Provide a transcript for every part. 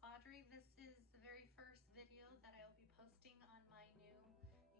Audrey. This is the very first video that I will be posting on my new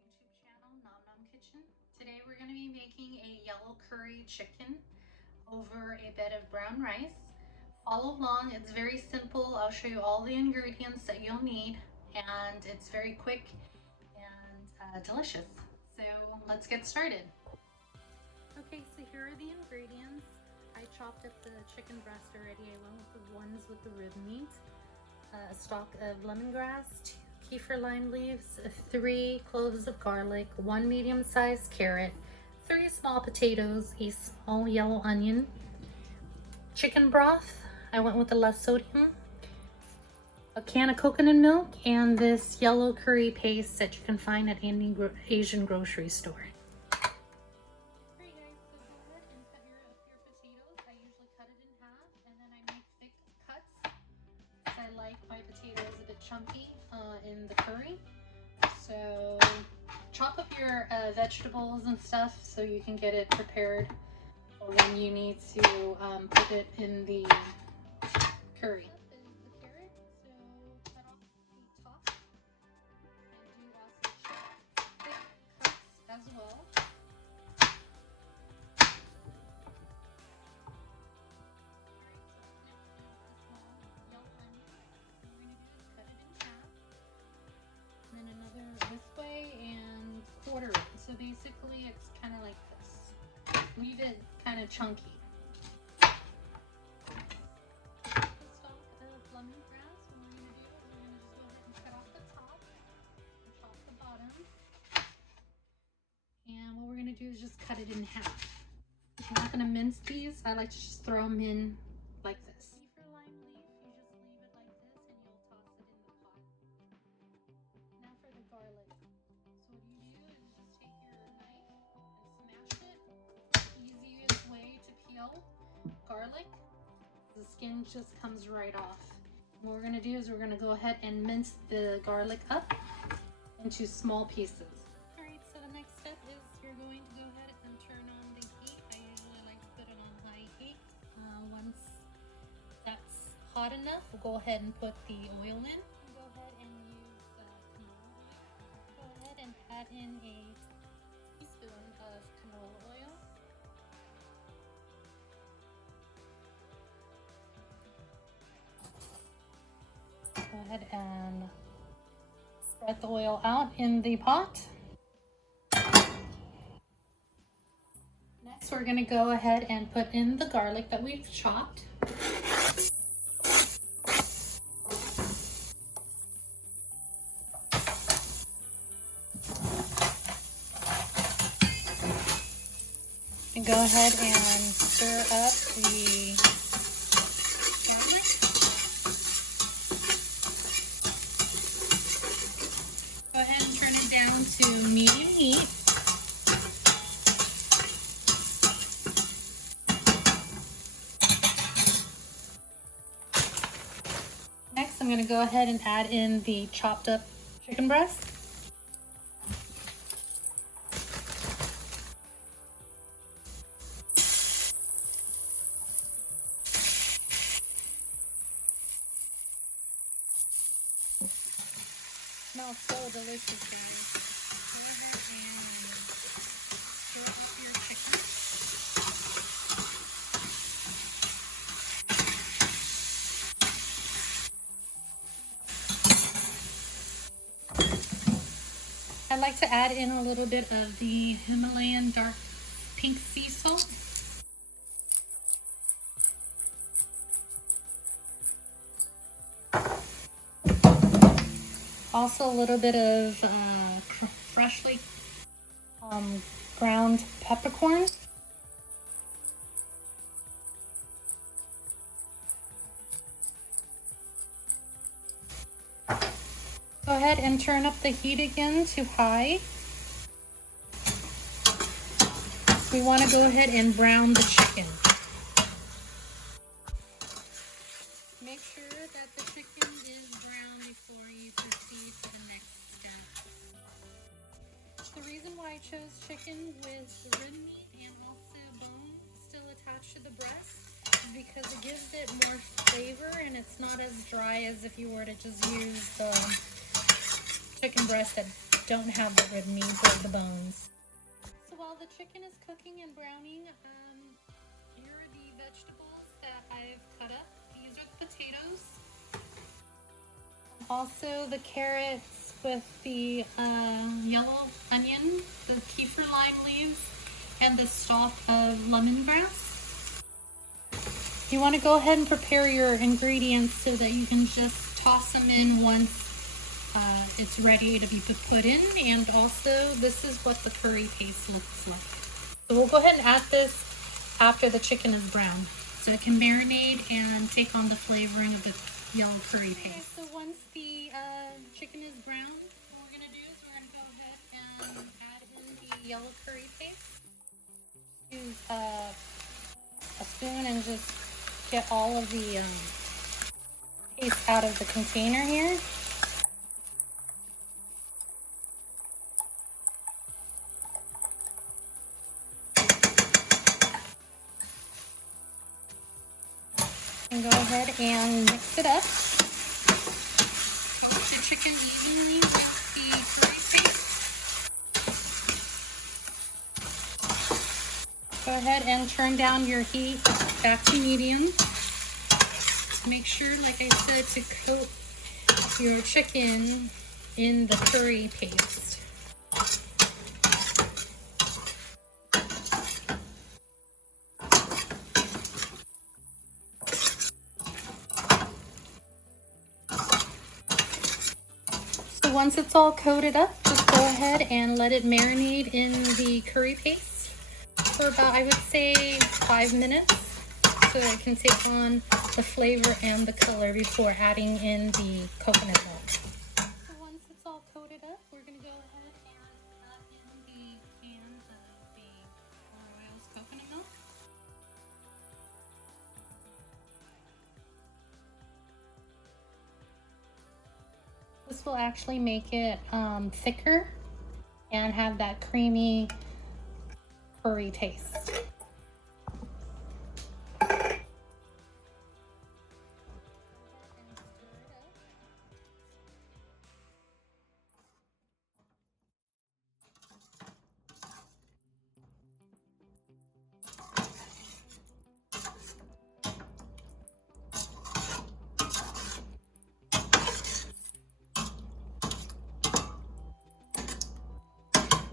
YouTube channel, Nom Nom Kitchen. Today we're going to be making a yellow curry chicken over a bed of brown rice. Follow along, it's very simple. I'll show you all the ingredients that you'll need, and it's very quick and delicious. So let's get started. Okay, so here are the ingredients. I chopped up the chicken breast already. I went with the ones with the rib meat. A stalk of lemongrass, 2 Kefir Lime Leaves, 3 cloves of garlic, 1 medium-sized carrot, 3 small potatoes, a small yellow onion, chicken broth. I went with the less sodium, a can of coconut milk, and this yellow curry paste that you can find at any Asian grocery store. Alright guys, so go ahead and cut your potatoes. I usually cut it in half, and then I make thick cuts. I like my potatoes a bit chunky in the curry. So chop up your vegetables and stuff so you can get it prepared when you need to put it in the curry. Is the carrot, so cut off the top and do also thick cuts as well. And then another this way and quarter it. So basically it's kind of like this. Leave it kind of chunky. The stalk of lemongrass, what we're going to do is we're going to just go ahead and cut off the top and chop the bottom. And what we're going to do is just cut it in half. I'm not going to mince these. I like to just throw them in like this. Kefir lime leaf, you just leave it like this and you'll toss it in the pot. Now for the garlic. So what you do is just take your knife and smash it. Easiest way to peel garlic. The skin just comes right off. What we're going to do is we're going to go ahead and mince the garlic up into small pieces. Alright, so the next step is you're going to go ahead and turn on the heat. I usually like to put it on high heat. Once that's hot enough, we'll go ahead and put the oil in. Go ahead and use canola oil. Go ahead and add in a teaspoon of canola oil. Go ahead and spread the oil out in the pot. Next, we're going to go ahead and put in the garlic that we've chopped. And go ahead and stir up the garlic. Go ahead and turn it down to medium heat. Next, I'm going to go ahead and add in the chopped up chicken breast. Smells so delicious, guys. Go ahead and stir up your chicken. I like to add in a little bit of the Himalayan dark pink sea salt. Also a little bit of freshly ground peppercorn. Go ahead and turn up the heat again to high. We want to go ahead and brown the chicken. Make sure that the chicken is brown before you proceed to the next step. The reason why I chose chicken with the rib meat and also bone still attached to the breast because it gives it more flavor and it's not as dry as if you were to just use the chicken breasts that don't have the rib meat or the bones. So while the chicken is cooking and browning, here are the vegetables that I've cut up. These are the potatoes. Also the carrots with the yellow onion, the Kefir Lime Leaves, and the stalk of lemongrass. You want to go ahead and prepare your ingredients so that you can just toss them in once it's ready to be put in. And also, this is what the curry paste looks like. So we'll go ahead and add this after the chicken is brown, so it can marinate and take on the flavoring of the yellow curry paste. Okay, so once the chicken is brown, what we're going to do is we're going to go ahead and add in the yellow curry paste. Use a spoon and just get all of the paste out of the container here. And go ahead and mix it up. Coat the chicken evenly with the curry paste. Go ahead and turn down your heat back to medium. Make sure, like I said, to coat your chicken in the curry paste. So once it's all coated up, just go ahead and let it marinate in the curry paste for about, I would say, 5 minutes, so it can take on the flavor and the color before adding in the coconut milk. So once it's all coated up, we're going to go ahead and add in the can of the Royals coconut milk. This will actually make it thicker and have that creamy curry taste.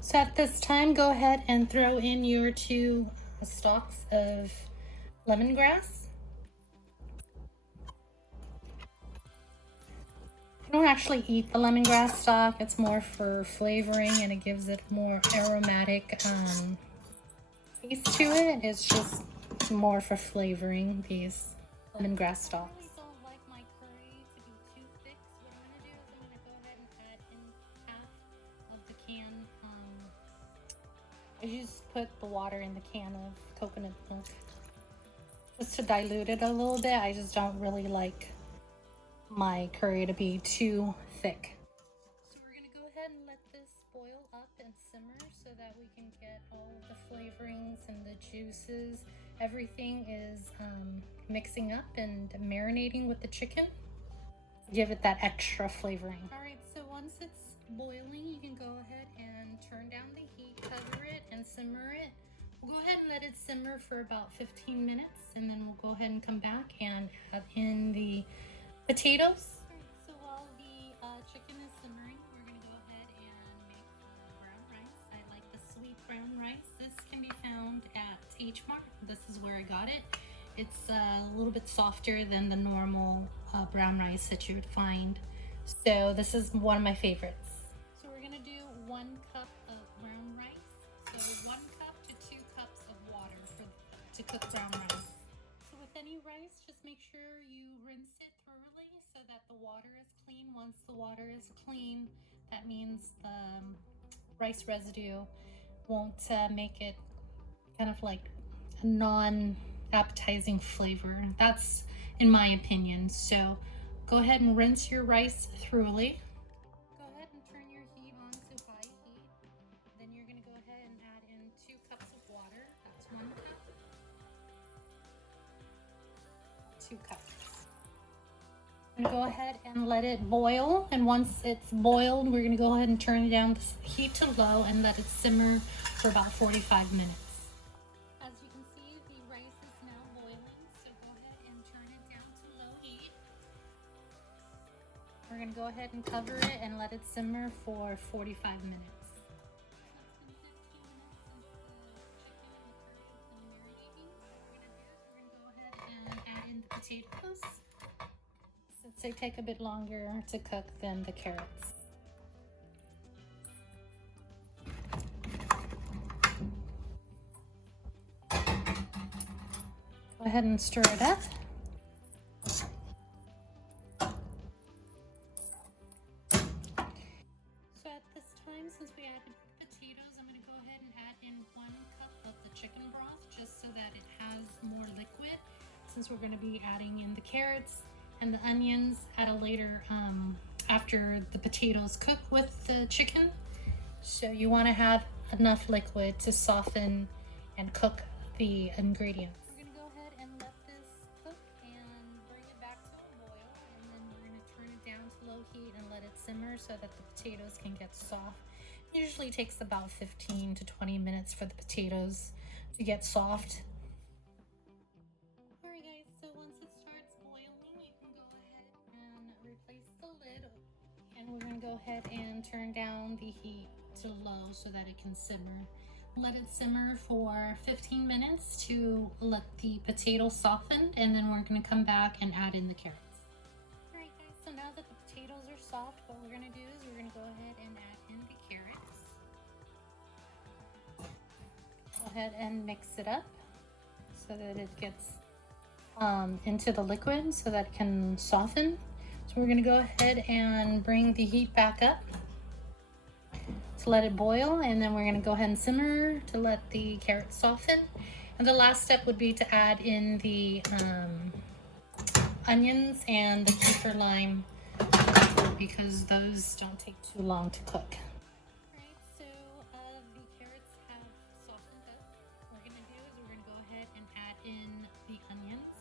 So at this time, go ahead and throw in your 2 stalks of lemongrass. I don't actually eat the lemongrass stalk. It's more for flavoring and it gives it more aromatic taste to it. It's just more for flavoring, these lemongrass stalks. I don't like my curry to be too thick, so what I'm going to do is I'm going to go ahead and add in half of the can. I just put the water in the can of coconut milk just to dilute it a little bit. I just don't really like my curry to be too thick. So we're going to go ahead and let this boil up and simmer so that we can get all of the flavorings and the juices. Everything is mixing up and marinating with the chicken. Give it that extra flavoring. All right, so once it's boiling, you can go ahead and turn down the heat, cover it, and simmer it. We'll go ahead and let it simmer for about 15 minutes, and then we'll go ahead and come back and add in the potatoes. All right, so while the chicken is simmering, we're going to go ahead and make the brown rice. I like the sweet brown rice. This can be found at H Mart. This is where I got it. It's a little bit softer than the normal brown rice that you would find. So this is one of my favorites. So we're gonna do 1 cup of brown rice. So 1 cup to 2 cups of water to cook brown rice. So with any rice, just make sure you rinse it thoroughly so that the water is clean. Once the water is clean, that means the rice residue won't make it kind of like a non-appetizing flavor. That's in my opinion. So go ahead and rinse your rice thoroughly. Go ahead and turn your heat on to high heat. Then you're going to go ahead and add in 2 cups of water. That's 1 cup. I'm gonna go ahead and let it boil, and once it's boiled, we're gonna go ahead and turn down the heat to low and let it simmer for about 45 minutes. As you can see, the rice is now boiling, so go ahead and turn it down to low heat. We're gonna go ahead and cover it and let it simmer for 45 minutes. Add in the potatoes, since they take a bit longer to cook than the carrots. Go ahead and stir it up. So at this time, since we added potatoes, I'm going to go ahead and add in 1 cup of the chicken broth, just so that it has more liquid, since we're going to be adding in the carrots and the onions at a later, after the potatoes cook with the chicken. So you want to have enough liquid to soften and cook the ingredients. We're going to go ahead and let this cook and bring it back to a boil, and then we're going to turn it down to low heat and let it simmer so that the potatoes can get soft. It usually takes about 15 to 20 minutes for the potatoes to get soft. Alright guys, so once it starts boiling, you can go ahead and replace the lid, and we're going to go ahead and turn down the heat to low so that it can simmer. Let it simmer for 15 minutes to let the potato soften, and then we're going to come back and add in the carrots. Alright guys, so now that the potatoes are soft, what we're going to do is we're going to go ahead and add in the carrots. Go ahead and mix it up so that it gets into the liquid so that it can soften. So we're going to go ahead and bring the heat back up to let it boil, and then we're going to go ahead and simmer to let the carrots soften. And the last step would be to add in the onions and the kefir lime, because those don't take too long to cook. Alright, so the carrots have softened up. What we're going to do is we're going to go ahead and add in the onions,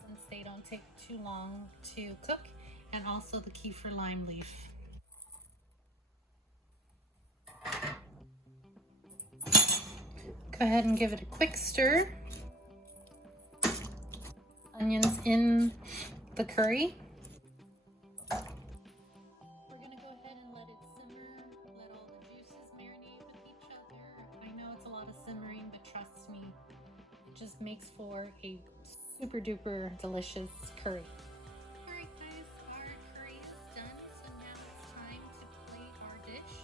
since they don't take too long to cook, and also the kefir lime leaf. Go ahead and give it a quick stir. Onions in the curry. We're going to go ahead and let it simmer, let all the juices marinate with each other. I know it's a lot of simmering, but trust me, it just makes for a super duper delicious curry. Alright guys, our curry is done, so now it's time to plate our dish.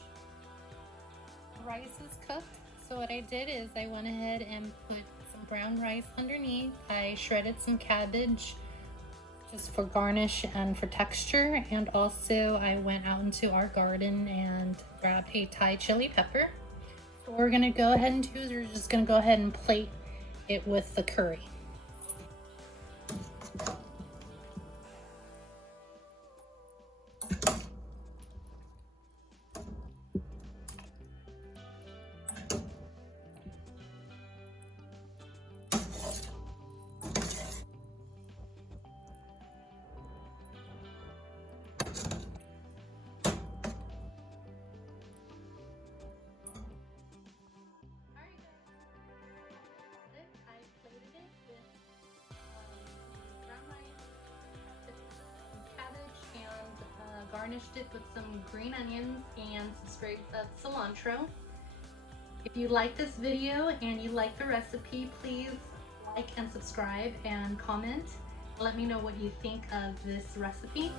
The rice is cooked. So what I did is I went ahead and put some brown rice underneath. I shredded some cabbage just for garnish and for texture. And also I went out into our garden and grabbed a Thai chili pepper. So what we're gonna go ahead and do is we're just gonna go ahead and plate it with the curry. Garnished it with some green onions and some sprigs of cilantro. If you like this video and you like the recipe, please like and subscribe and comment. Let me know what you think of this recipe.